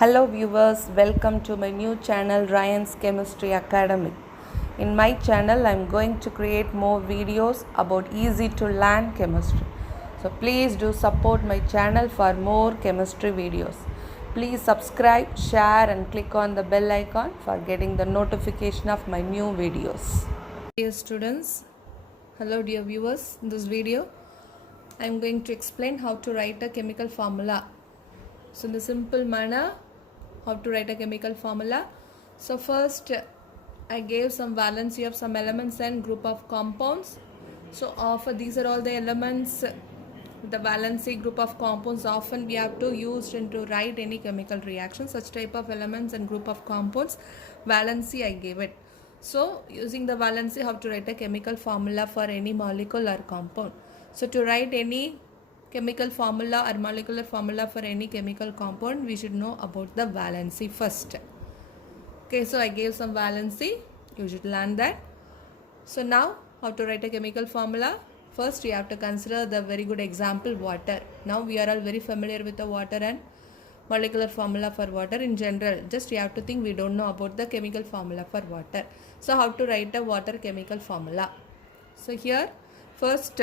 Hello viewers, welcome to my new channel Ryan's Chemistry Academy. In my channel I am going to create more videos about easy to learn chemistry. So please do support my channel for more chemistry videos. Please subscribe, share and click on the bell icon for getting the notification of my new videos. Dear students, hello dear viewers. In this video I am going to explain how to write a chemical formula. So in the simple manner, how to write a chemical formula. So first I gave some valency of some elements and group of compounds. So for these are all the elements, the valency group of compounds often we have to use to write any chemical reaction. Such type of elements and group of compounds, valency I gave it. So using the valency, how to write a chemical formula for any molecule or compound. So to write any chemical formula or molecular formula for any chemical compound, we should know about the valency first. Okay, so I gave some valency, you should learn that. So now how to write a chemical formula. First you have to consider the very good example, water. Now we are all very familiar with the water and molecular formula for water in general. Just you have to think we don't know about the chemical formula for water. So how to write a water chemical formula. So here first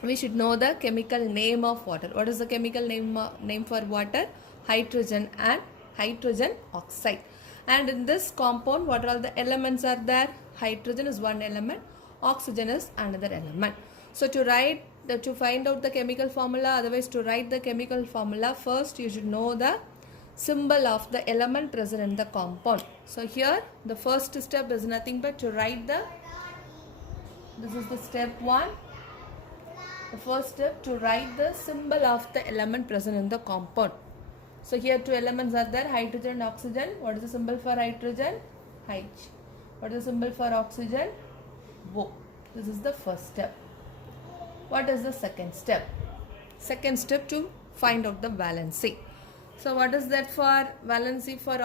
we should know the chemical name of water. What is the chemical name for water? Hydrogen and hydrogen oxide. And in this compound, what are all the elements are there? Hydrogen is one element, oxygen is another element. So to find out the chemical formula, otherwise to write the chemical formula, first you should know the symbol of the element present in the compound. So here the first step is nothing but to write this is the step 1. The first step, to write the symbol of the element present in the compound. So here two elements are there, hydrogen and oxygen. What is the symbol for hydrogen? H. What is the symbol for oxygen? O. This is the first step. What is the second step? Second step, to find out the valency. So what is that for valency for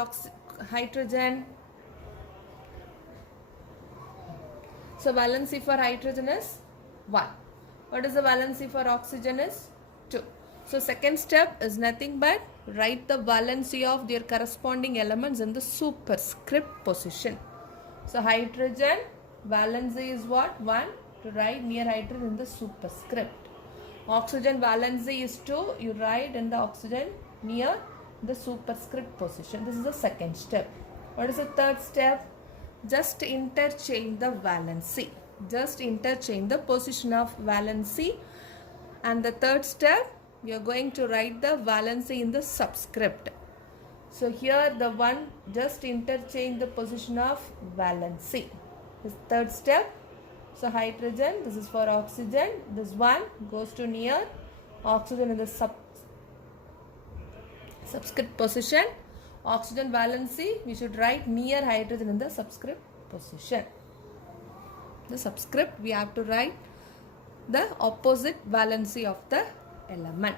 hydrogen? So valency for hydrogen is 1. What is the valency for oxygen is 2. So second step is nothing but write the valency of their corresponding elements in the superscript position. So hydrogen valency is what? 1. To write near hydrogen in the superscript. Oxygen valency is 2. You write in the oxygen near the superscript position. This is the second step. What is the third step? Just interchange the valency. Just interchange the position of valency. And the third step, you are going to write the valency in the subscript. So here the one, just interchange the position of valency. This third step. So hydrogen, this is for oxygen. This one goes to near oxygen in the subscript position. Oxygen valency, we should write near hydrogen in the subscript position. The subscript, we have to write the opposite valency of the element.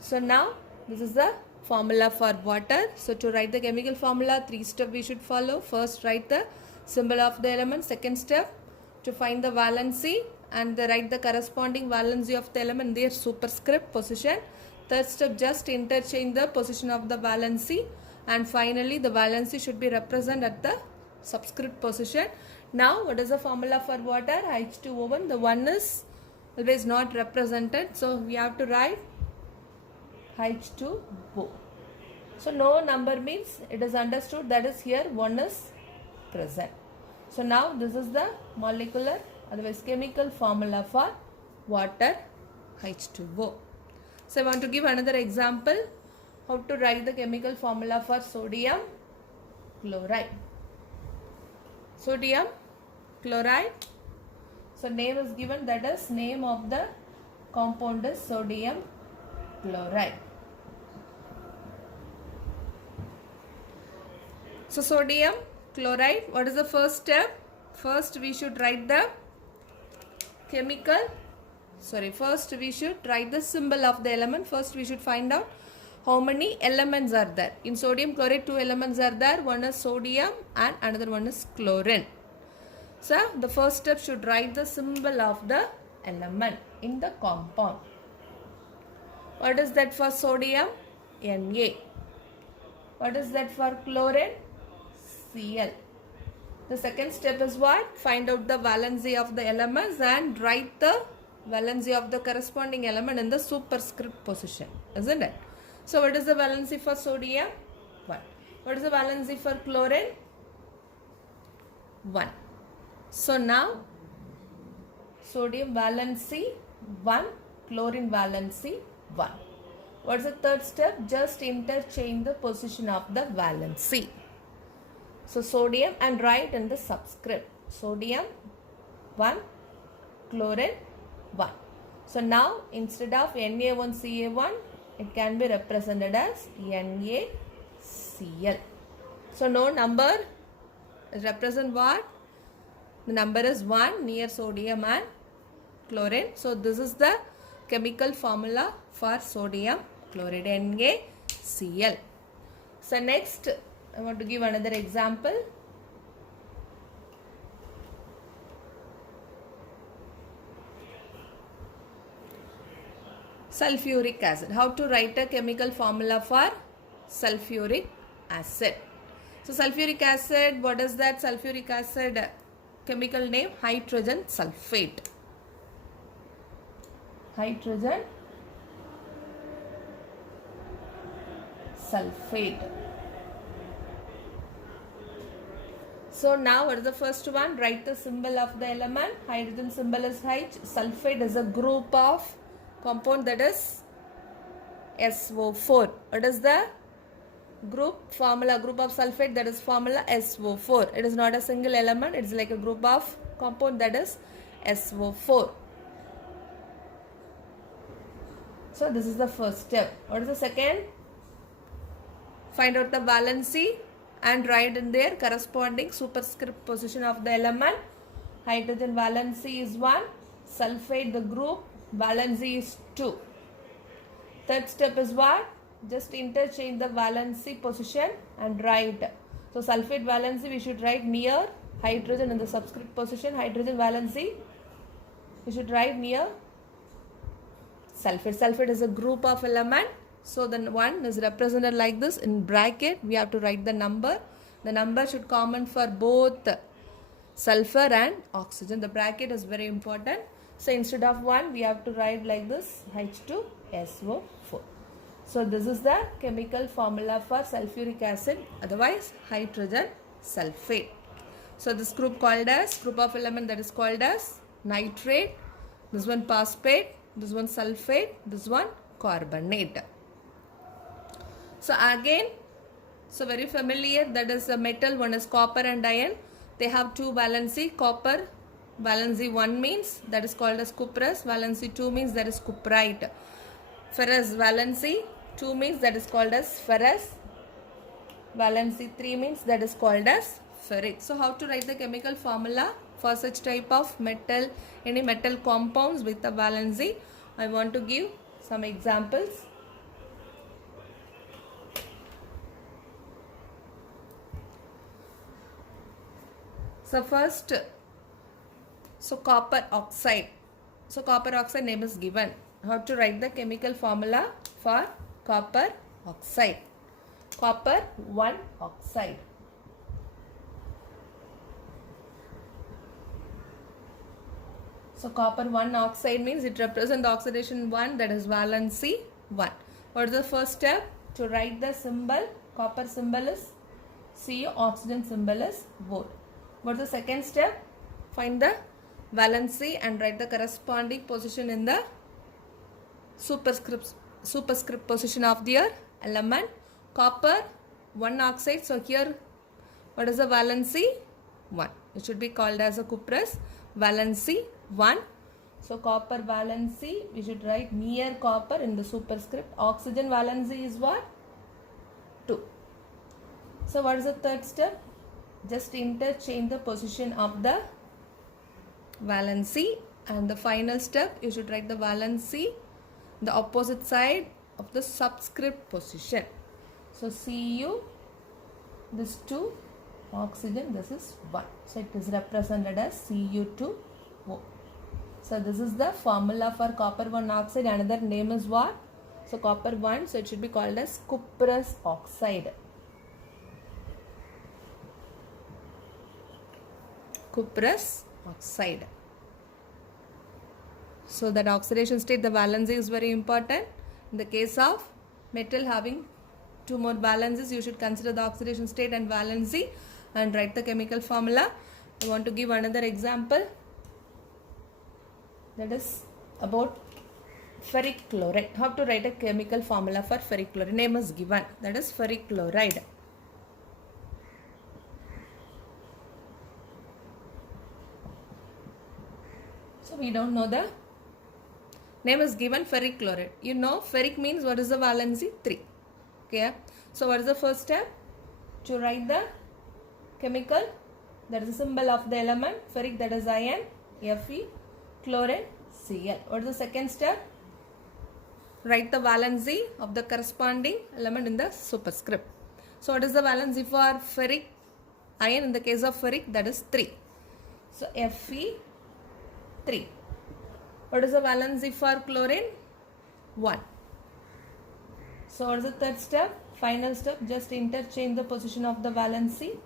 So now this is the formula for water. So to write the chemical formula, 3 steps we should follow. First, write the symbol of the element. Second step, to find the valency and write the corresponding valency of the element in their superscript position. Third step, just interchange the position of the valency. And finally the valency should be represented at the subscript position. Now what is the formula for water? H2O1. The one is always not represented, so we have to write H2O. So no number means it is understood that is here 1 is present. So now this is the molecular, otherwise chemical formula for water, H2O. So I want to give another example how to write the chemical formula for sodium chloride. Sodium chloride. So name is given, that is name of the compound is sodium chloride. So sodium chloride, what is the first step? First we should write the first we should write the symbol of the element. First we should find out how many elements are there. In sodium chloride, 2 elements are there. One is sodium and another one is chlorine. So the first step should write the symbol of the element in the compound. What is that for sodium? Na. What is that for chlorine? Cl. The second step is what? Find out the valency of the elements and write the valency of the corresponding element in the superscript position, isn't it? So what is the valency for sodium? 1. What is the valency for chlorine? 1. So now sodium valency 1, chlorine valency 1. What's the third step? Just interchange the position of the valency. So sodium and write in the subscript. Sodium 1, chlorine 1. So now instead of Na1Ca1, it can be represented as NaCl. So no number represent what? The number is 1 near sodium and chlorine. So this is the chemical formula for sodium chloride, NaCl. So next I want to give another example. Sulfuric acid. How to write a chemical formula for sulfuric acid? So sulfuric acid, what is that? Sulfuric acid chemical name? Hydrogen sulfate. Hydrogen sulfate. So now what is the first one? Write the symbol of the element. Hydrogen symbol is H. Sulfate is a group of compound that is SO4. What is the group formula? Group of sulfate, that is formula SO4. It is not a single element. It is like a group of compound that is SO4. So this is the first step. What is the second? Find out the valency and write in their corresponding superscript position of the element. Hydrogen valency is 1. Sulfate, the group, valency is 2. Third step is what? Just interchange the valency position and write. So sulfate valency we should write near hydrogen in the subscript position. Hydrogen valency we should write near sulfate. Sulfate is a group of element. So the one is represented like this. In bracket we have to write the number. The number should common for both sulfur and oxygen. The bracket is very important. So instead of 1 we have to write like this, H2SO4. So this is the chemical formula for sulfuric acid, otherwise hydrogen sulfate. So this group called as, group of element that is called as nitrate, this one phosphate, this one sulfate, this one carbonate. So again, so very familiar, that is a metal, one is copper and iron. They have two valency. Copper valency 1 means that is called as cuprous, valency 2 means that is cuprite. Ferrous valency 2 means that is called as ferrous, valency 3 means that is called as ferric. So how to write the chemical formula for such type of metal, any metal compounds with the valency? I want to give some examples. So first, so copper oxide. So copper oxide name is given. How to write the chemical formula for copper oxide? Copper 1 oxide. So copper 1 oxide means it represents the oxidation 1, that is valency 1. What is the first step? To write the symbol. Copper symbol is Cu, oxygen symbol is Vo. What is the second step? Find the valency and write the corresponding position in the superscript position of their element. Copper 1 oxide. So here what is the valency? 1. It should be called as a cuprous, valency 1. So copper valency we should write near copper in the superscript. Oxygen valency is what? 2. So what is the third step? Just interchange the position of the valency, and the final step you should write the valency the opposite side of the subscript position. So Cu, this 2, oxygen, this is 1. So it is represented as Cu2O. So this is the formula for copper 1 oxide. Another name is what? So copper 1, so it should be called as cuprous oxide. cuprous oxide. So that oxidation state, the valency is very important. In the case of metal having two more valencies, you should consider the oxidation state and valency and write the chemical formula. I want to give another example, that is about ferric chloride. How to write a chemical formula for ferric chloride? Name is given, that is ferric chloride. So we don't know the name is given, ferric chloride. You know ferric means what is the valency? 3. Okay. So what is the first step? To write the chemical, that is the symbol of the element, ferric, that is iron, Fe, chlorine, Cl. What is the second step? Write the valency of the corresponding element in the superscript. So what is the valency for ferric iron? In the case of ferric, that is 3. So Fe 3. What is the valency for chlorine? 1. So what is the third step? Final step, just interchange the position of the valency.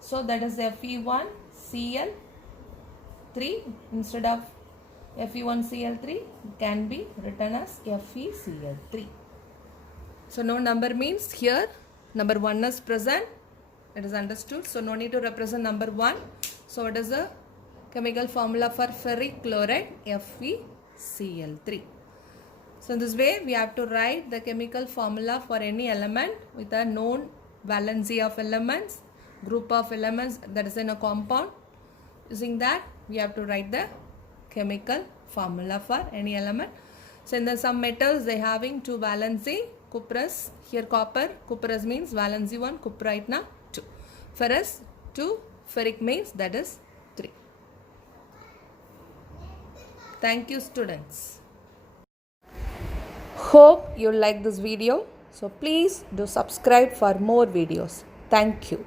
So that is Fe1 Cl 3 instead of Fe1 Cl3 can be written as FeCl3. So no number means here number 1 is present. It is understood. So no need to represent number 1. So what is the chemical formula for ferric chloride? FeCl3. So in this way we have to write the chemical formula for any element with a known valency of elements, group of elements that is in a compound. Using that we have to write the chemical formula for any element. So in some metals they having two valency, cuprous, here copper, cuprous means valency 1, cuprite now 2. Ferrous 2, ferric means that is 3. Thank you students. Hope you like this video. So please do subscribe for more videos. Thank you.